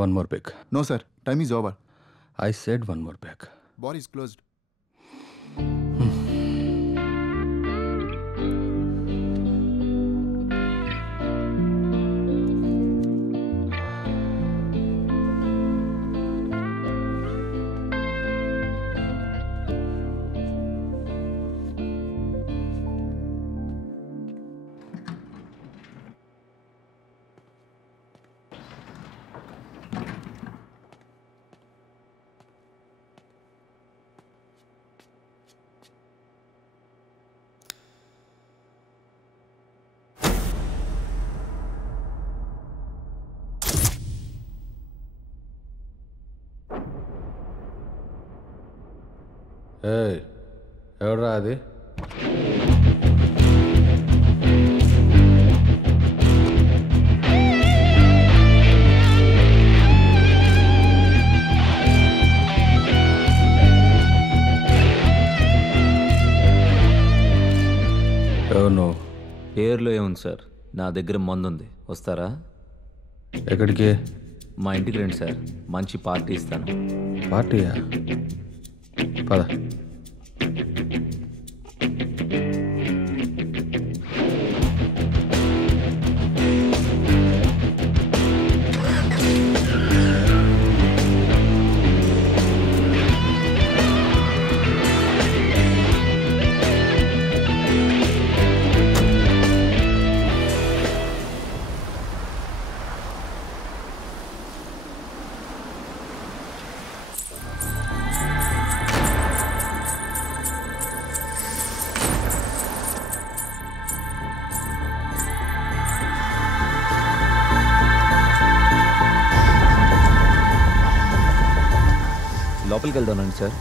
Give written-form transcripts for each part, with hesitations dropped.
One more pick. No, sir. Time is over. I said one more pick. Bar is closed. ఏయ్ ఎవడ్రా అది? ఎవరు నువ్వు? పేర్లో ఏముంది సార్, నా దగ్గర మందు ఉంది, వస్తారా? ఎక్కడికి? మా ఇంటికి రండి సార్, మంచి పార్టీ ఇస్తాను. పార్టీయా? పద. లోపలికి వెళ్దానండి సార్.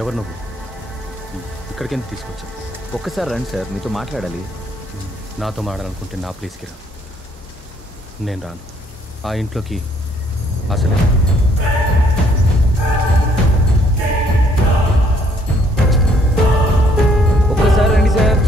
ఎవరు నువ్వు? ఇక్కడికి ఎందుకు తీసుకొచ్చావు? ఒక్కసారి రండి సార్, మీతో మాట్లాడాలి. నాతో మాట్లాడాలనుకుంటే నా ప్లేస్కి రా, నేను రాను. ఆ ఇంట్లోకి అసలే ఒక్కసారి రండి sir.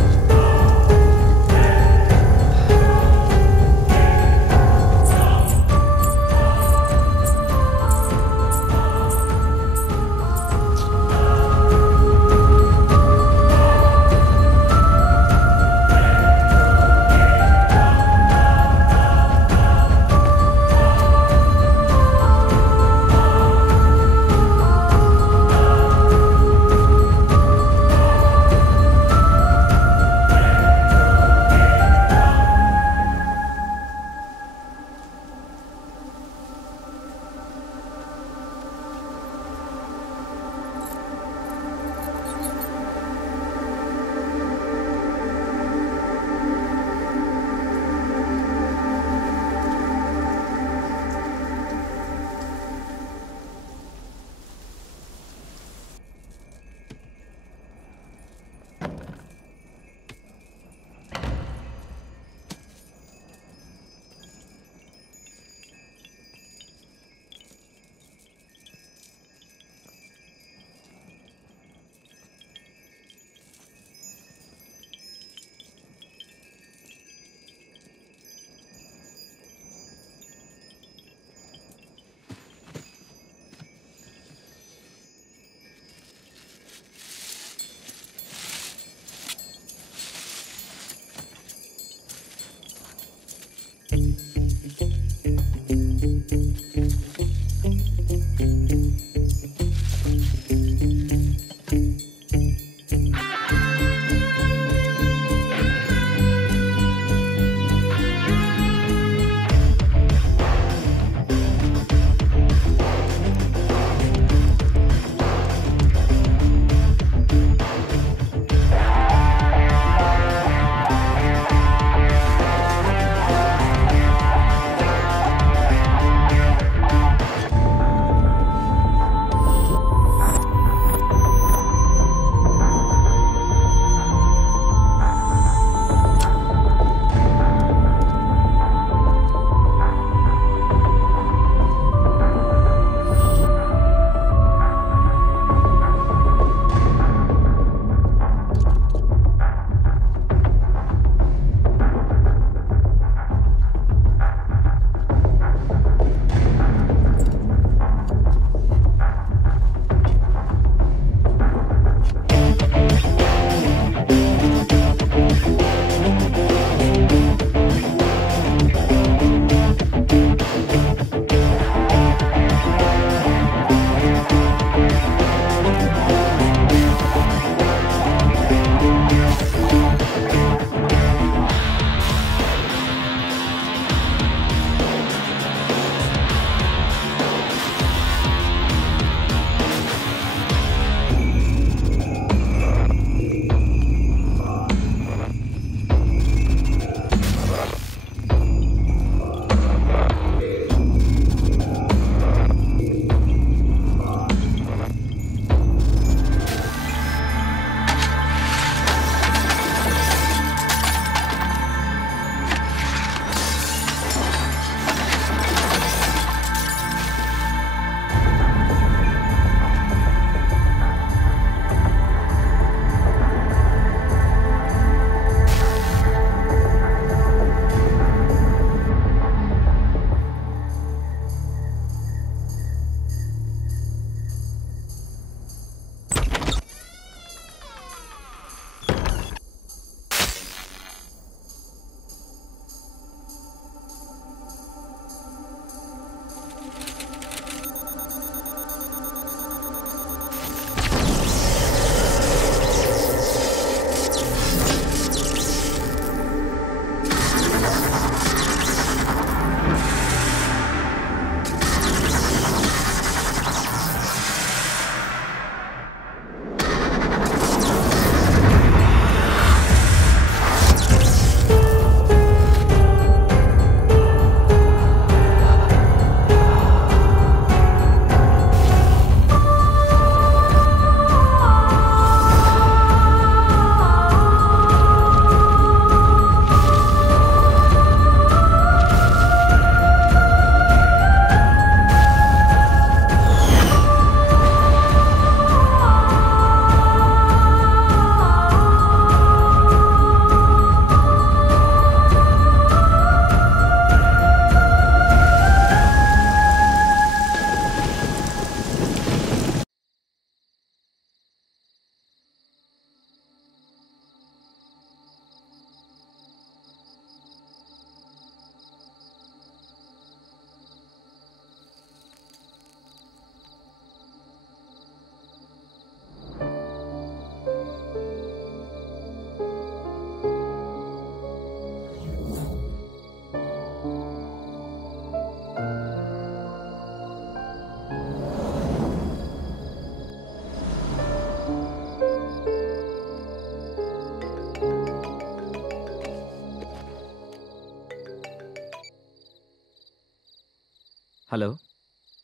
Hello.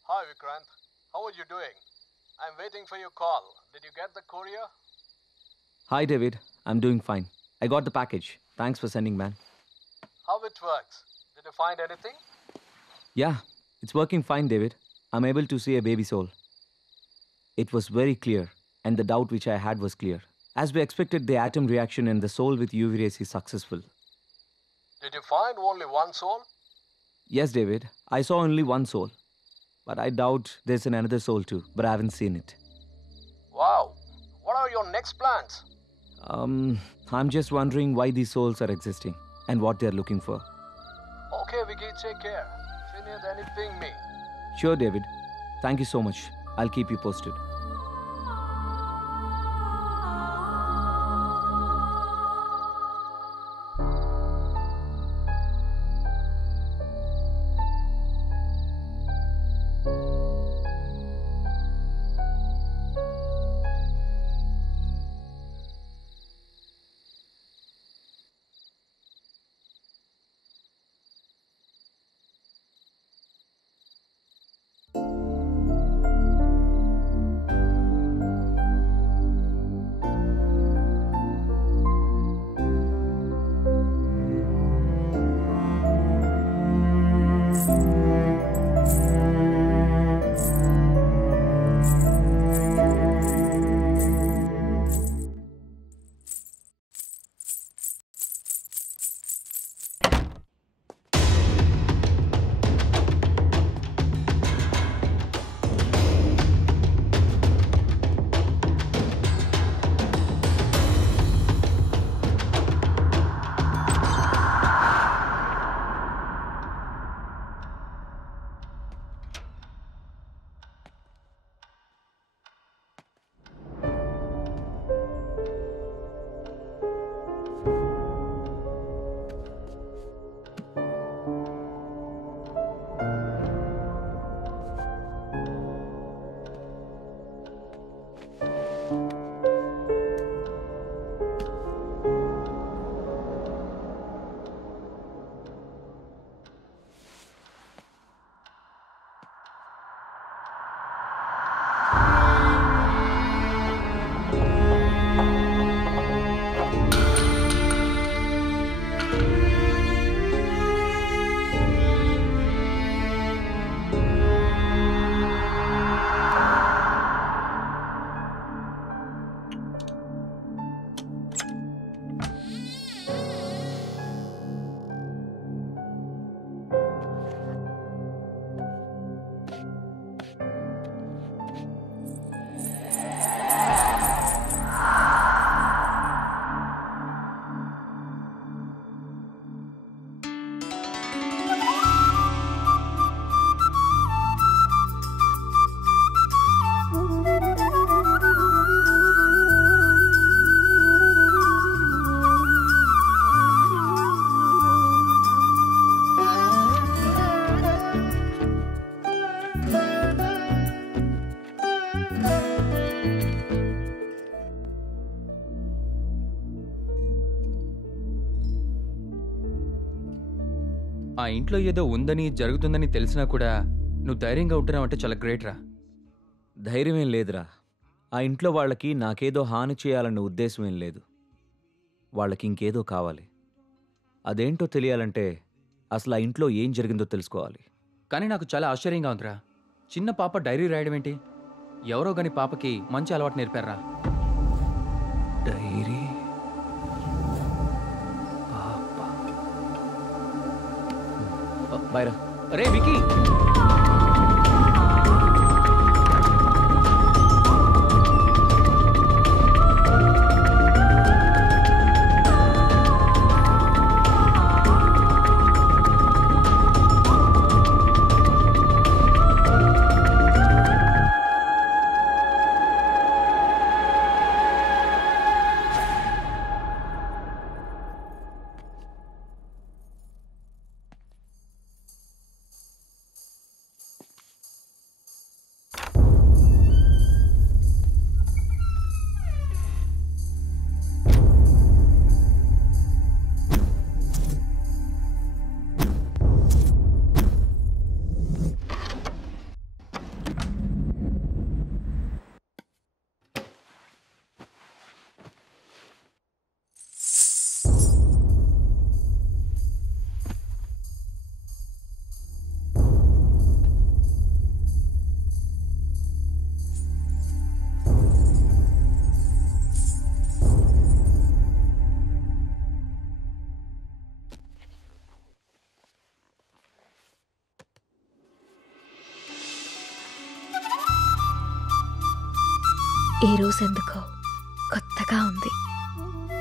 Hi Vikrant, how are you doing? I'm waiting for your call. Did you get the courier? Hi David, I'm doing fine. I got the package. Thanks for sending man. How it works? Did you find anything? Yeah, it's working fine, David. I'm able to see a baby soul. It was very clear, and the doubt which I had was clear. As we expected, the atom reaction in the soul with UV rays is successful. Did you find only one soul? Yes, David, I saw only one soul. But I doubt there's another soul too, but I haven't seen it. Wow. What are your next plans? I'm just wondering why these souls are existing and what they're looking for. Okay, Vicky, take care. If you need anything, me. Sure, David. Thank you so much. I'll keep you posted. ఆ ఇంట్లో ఏదో ఉందని జరుగుతుందని తెలిసినా కూడా నువ్వు ధైర్యంగా ఉంటున్నావంటే చాలా గ్రేట్ రా. ధైర్యమేం లేదురా. ఆ ఇంట్లో వాళ్ళకి నాకేదో హాని చేయాలన్న ఉద్దేశం ఏం లేదు. వాళ్ళకి ఇంకేదో కావాలి. అదేంటో తెలియాలంటే అసలు ఆ ఇంట్లో ఏం జరిగిందో తెలుసుకోవాలి. కానీ నాకు చాలా ఆశ్చర్యంగా ఉందిరా. చిన్న పాప డైరీ రాయడం ఏంటి? ఎవరో గాని పాపకి మంచి అలవాటు నేర్పారా? డైరీ బైరా. అరే వికీ, ఈ రోజు ఎందుకో కొత్తగా ఉంది.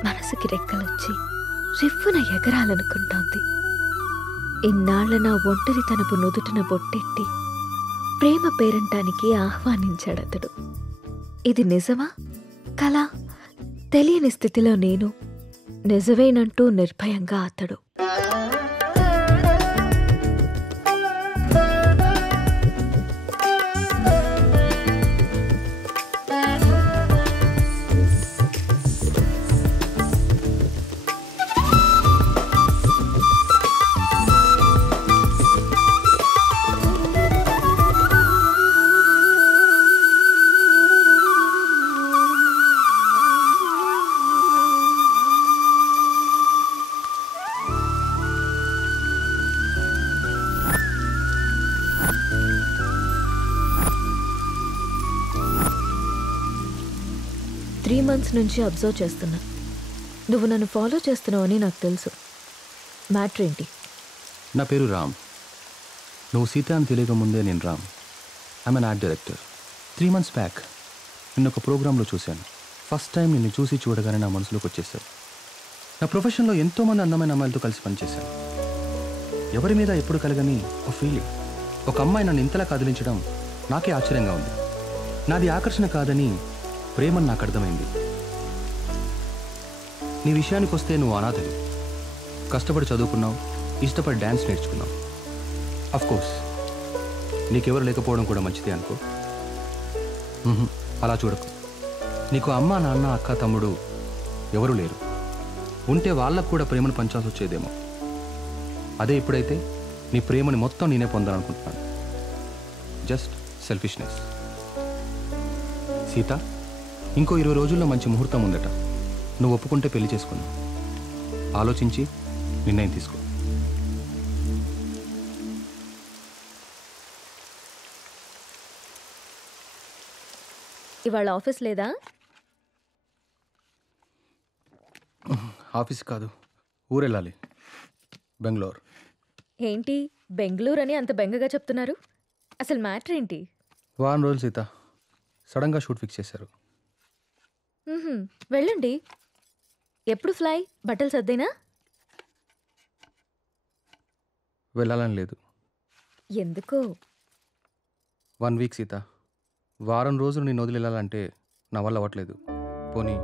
మనసుకి రెక్కలొచ్చి రివ్వున ఎగరాలనుకుంటోంది. ఇన్నాళ్ల నా ఒంటరితనపు నుదుటిన బొట్టెట్టి ప్రేమ పేరంటానికి ఆహ్వానించాడతడు. ఇది నిజమా కళ తెలియని స్థితిలో నేను, నిజమేనంటూ నిర్భయంగా అతడు. months నుంచి అబ్జర్వ్ చేస్తున్నా. నువ్వు నన్ను ఫాలో చేస్తున్నావని నాకు తెలుసు. మ్యాటర్ ఏంటి? నా పేరు రామ్. నువ్వు సీత అని తెలియక ముందే నేను Ram. I'm an art director. 3 months back నిన్న ఒక ప్రోగ్రాంలో చూశాను. ఫస్ట్ టైం నిన్ను చూసి చూడగానే నా మనసులోకి వచ్చేసావు. నా ప్రొఫెషన్లో ఎంతోమంది అందమైన అమ్మాయిలతో కలిసి పనిచేశాను. ఎవరి మీద ఎప్పుడు కలగని ఒక ఫీలింగ్. ఒక అమ్మాయి నన్ను ఇంతలా కదిలించడం నాకే ఆశ్చర్యంగా ఉంది. నాది ఆకర్షణ కాదని ప్రేమని నాకు అర్థమైంది. నీ విషయానికి వస్తే నువ్వు అనాథవి. కష్టపడి చదువుకున్నావు, ఇష్టపడి డ్యాన్స్ నేర్చుకున్నావు. అఫ్కోర్స్ నీకెవరు లేకపోవడం కూడా మంచిదే అనుకో. అలా చూడకు. నీకు అమ్మ, నాన్న, అక్క, తమ్ముడు ఎవరూ లేరు. ఉంటే వాళ్ళకు కూడా ప్రేమను పంచాల్సి వచ్చేదేమో. అదే ఇప్పుడైతే నీ ప్రేమని మొత్తం నేనే పొందాలనుకుంటున్నాను. Just selfishness. సీత, ఇంకో 20 రోజుల్లో మంచి ముహూర్తం ఉందట. నువ్వు ఒప్పుకుంటే పెళ్లి చేసుకున్నావు. ఆలోచించి నిర్ణయం తీసుకో. ఇవాళ ఆఫీస్ లేదా? ఆఫీస్ కాదు, ఊరెళ్ళాలి. బెంగళూరు. ఏంటి బెంగళూరు అని అంత బెంగగా చెప్తున్నారు? అసలు మ్యాటర్ ఏంటి? వారం రోజులు సీత. సడన్గా షూట్ ఫిక్స్ చేశారు. వెళ్ళండి. ఎప్పుడు ఫ్లై? బట్టలు సర్దేనా? వెళ్ళాలని లేదు. ఎందుకో? 1 week సీత. వారం రోజులు నేను వదిలేయాలంటే నా వల్ల అవ్వట్లేదు. పోనీ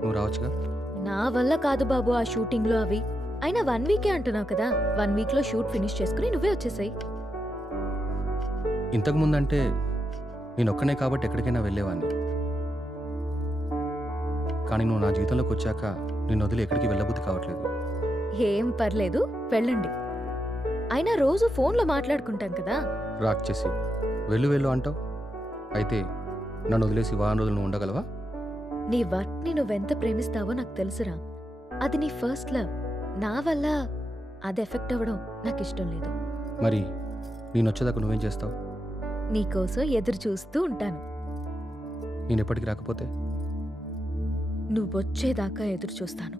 నువ్వు రావచ్చుగా? నా వల్ల కాదు బాబు ఆ షూటింగ్లో అవి. అయినా 1 week అంటున్నావు కదా. 1 weekలో షూట్ ఫినిష్ చేసుకుని నువ్వే వచ్చేసాయి. ఇంతకుముందంటే నేను ఒక్కనే కాబట్టి ఎక్కడికైనా వెళ్ళేవాడిని. కానీ నువ్వు నా జీవితంలోకి వచ్చాక నిన్ను వదిలి ఎక్కడికి వెళ్ళబుద్ధి కావట్లేదు. ఏం పర్లేదు, వెళ్ళండి. అయినా రోజు ఫోన్లో మాట్లాడుకుంటాం కదా. రాక్ చేసి వెళ్ళు వెళ్ళు అంటావు. అయితే నన్ను వదిలేసి వారం రోజులు నువ్వు ఉండగలవా? నీ వర్క్ని నువ్వెంత ప్రేమిస్తావో నాకు తెలుసురా. అది నీ ఫస్ట్ లవ్. నా వల్ల అది ఎఫెక్ట్ అవ్వడం నాకు ఇష్టం లేదు. మరి నేను వచ్చేదాకా నువ్వేం చేస్తావు? నీకోసం ఎదురు చూస్తూ ఉంటాను. నేను ఎప్పటికి రాకపోతే? నువ్వొచ్చేదాకా ఎదురు చూస్తాను.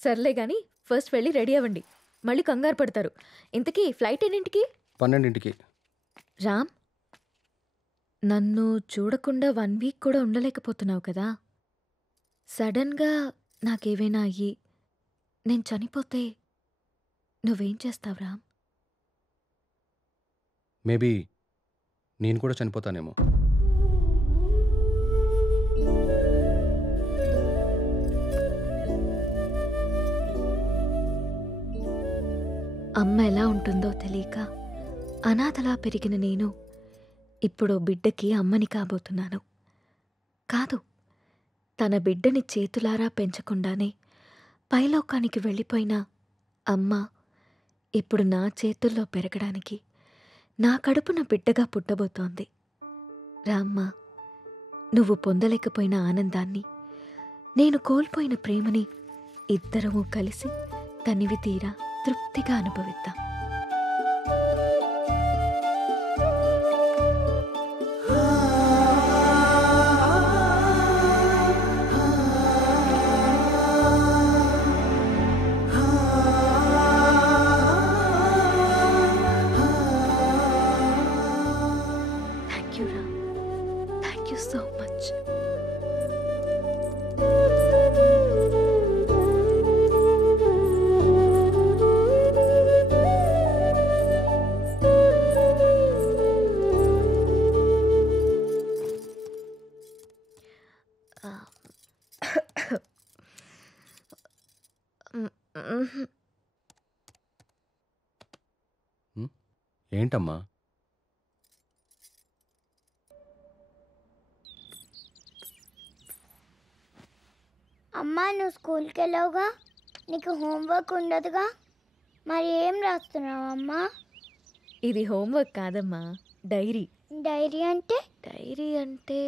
సర్లే గాని ఫస్ట్ వెళ్ళి రెడీ అవ్వండి. మళ్ళీ కంగారు పడతారు. ఇంతకీ ఫ్లైట్ ఎన్నింటికి? 12ంటికి. రామ్, నన్ను చూడకుండా 1 week కూడా ఉండలేకపోతున్నావు కదా. సడన్గా నాకేవైనా అయ్యి నేను చనిపోతే నువ్వేం చేస్తావు రామ్? మేబీ నేను కూడా చనిపోతానేమో. అమ్మ ఎలా ఉంటుందో తెలియక అనాథలా పెరిగిన నేను ఇప్పుడు బిడ్డకి అమ్మని కాబోతున్నాను. కాదు, తన బిడ్డని చేతులారా పెంచకుండానే పైలోకానికి వెళ్ళిపోయిన అమ్మ ఇప్పుడు నా చేతుల్లో పెరగడానికి నా కడుపున బిడ్డగా పుట్టబోతోంది. రామ్మ, నువ్వు పొందలేకపోయిన ఆనందాన్ని, నేను కోల్పోయిన ప్రేమని ఇద్దరము కలిసి తనివి తీరా తృప్తిగా అనుభవిద్దాం. థ్యాంక్ యూ మ్హూ. ఏంటమ్మా? అమ్మా నువ్వు స్కూల్కి వెళ్ళావుగా, నీకు హోంవర్క్ ఉండదుగా, మరి ఏం రాస్తున్నావు అమ్మా? ఇది హోంవర్క్ కాదమ్మా, డైరీ. డైరీ అంటే? డైరీ అంటే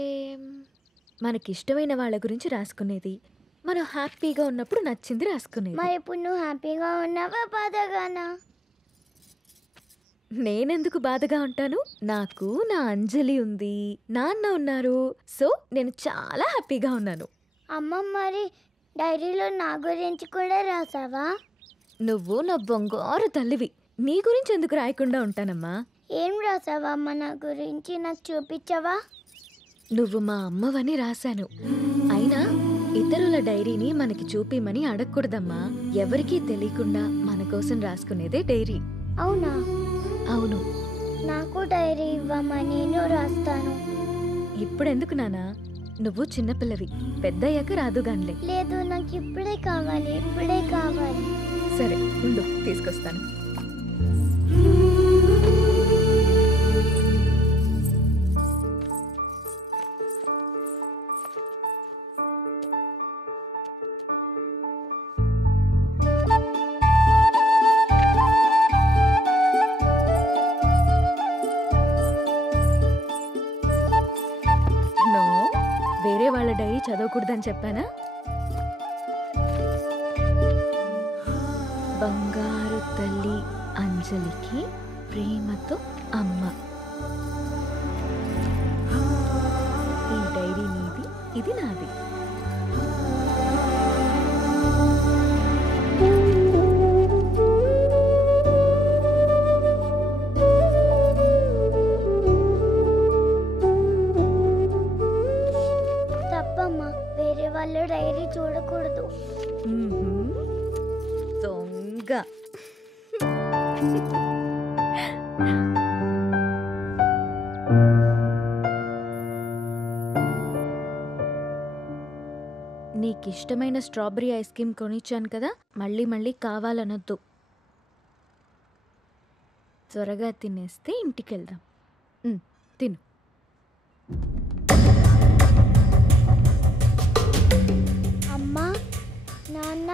మనకిష్టమైన వాళ్ళ గురించి రాసుకునేది. మనం హ్యాపీగా ఉన్నప్పుడు నచ్చింది రాసుకునేది. మరి ఇప్పుడు నువ్వు హ్యాపీగా ఉన్నావా బాధగానా? నేనెందుకు బాధగా ఉంటాను? నాకు నా అంజలి ఉంది, నాన్న ఉన్నారు. సో నేను చాలా హ్యాపీగా ఉన్నాను. అమ్మ మరి డైరీలో నా గురించి కూడా రాసావా? నువ్వు నా బంగారు తల్లివి, నీ గురించి ఎందుకు రాయకుండా ఉంటానమ్మా? ఏం రాసావా అమ్మ నా గురించి, నాకు చూపించవా? నువ్వు మా అమ్మవని రాశాను. అయినా ఇతరుల డైరీని మనకి చూపిమని అడగకూడదమ్మా. ఎవరికీ తెలియకుండా మన కోసం రాసుకునేదే డైరీ. అవునా? అవును. నాకు డైరీ ఇవ్వమ్మా, నేను రాస్తాను. ఇప్పుడెందుకు నానా? నువ్వు చిన్నపిల్లవి, పెద్దయ్యాక రాదుగాన్లే. లేదు, నాకు ఇప్పుడే కావాలి, ఇప్పుడే కావాలి. సరే ఉండు, తీసుకొస్తాను. వేరే వాళ్ళ డైరీ చదవకూడదని చెప్పానా? బంగారు తల్లి అంజలికి ప్రేమతో అమ్మ. ఈ డైరీ నీది, ఇది నాది. వేరే వాళ్ళ డైరీ చూడకూడదు. దొంగ. నీకిష్టమైన స్ట్రాబెరీ ఐస్ క్రీమ్ కొనిచ్చాను కదా, మళ్ళీ మళ్ళీ కావాలనొద్దు. త్వరగా తినేస్తే ఇంటికెళ్దాం. తిను. అమ్మా, నాన్న.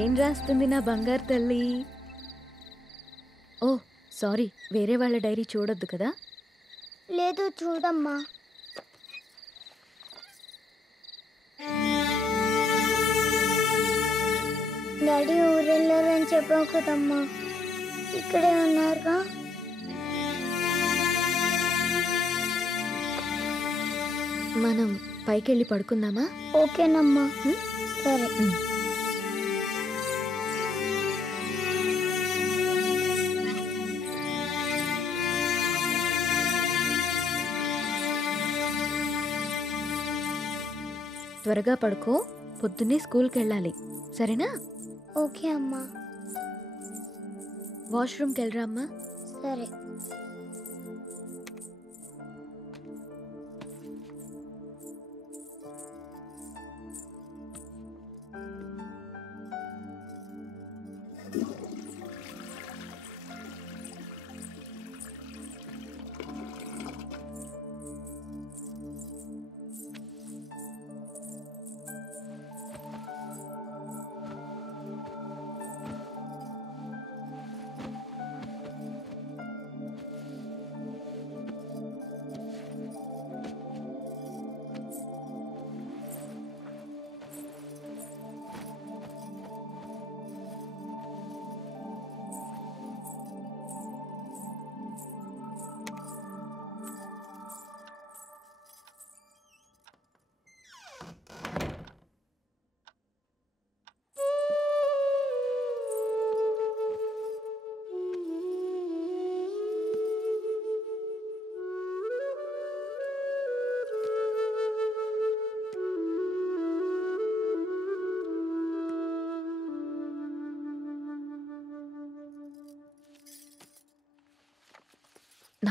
ఏం రాస్తుంది నా బంగారు తల్లి? ఓ సారీ, వేరే వాళ్ళ డైరీ చూడొద్దు కదా. లేదు, చూడమ్మా. డాడీ ఊరెళ్ళారని చెప్పావు కదమ్మా, ఇక్కడే ఉన్నారుగా. మనం పైకెళ్ళి పడుకుందామా? ఓకేనమ్మా. సరే. త్వరగా పడుకో, పొద్దున్నే స్కూల్కి వెళ్ళాలి, సరేనా? ఓకే అమ్మా. వాష్రూమ్కి వెళ్ళరా అమ్మా. సరే.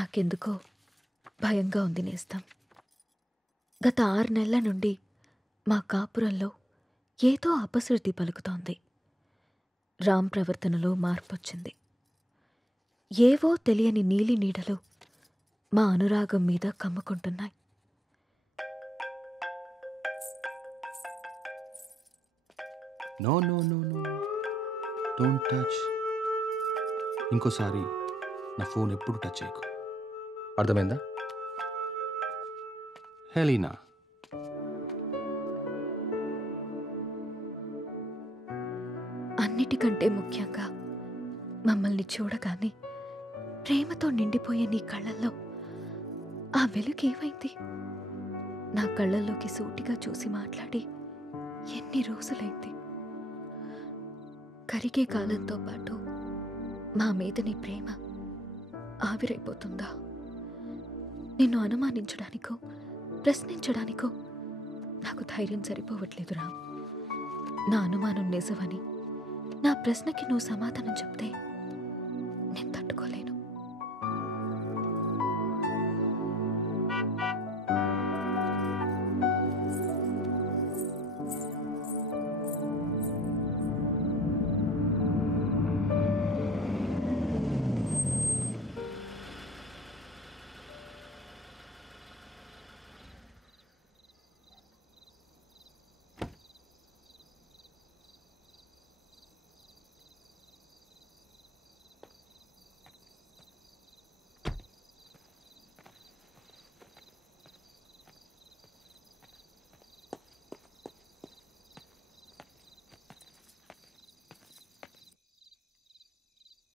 నాకెందుకో భయంగా ఉంది నేస్తం. గత 6 నెలల నుండి మా కాపురంలో ఏదో అపశృతి పలుకుతోంది. రామ్ ప్రవర్తనలో మార్పొచ్చింది. ఏవో తెలియని నీలి నీడలు మా అనురాగం మీద కమ్ముకుంటున్నాయి. No no no no don't touch. ఇంకోసారి నా ఫోన్ ఎప్పుడు టచ్ చేయకు, అర్థమైందా? హెలీనా, అన్నిటికంటే ముఖ్యంగా మమ్మల్ని చూడగానే ప్రేమతో నిండిపోయే నీ కళ్ళల్లో ఆ వెలుగు ఏమైంది? నా కళ్ళల్లోకి సూటిగా చూసి మాట్లాడి ఎన్ని రోజులైంది? కరిగే కాలంతో పాటు మా మీద నీ ప్రేమ ఆవిరైపోతుందా? నిన్ను అనుమానించడానికో ప్రశ్నించడానికో నాకు ధైర్యం సరిపోవట్లేదు రామ్. నా అనుమానం నిజమని, నా ప్రశ్నకి నువ్వు సమాధానం చెప్తే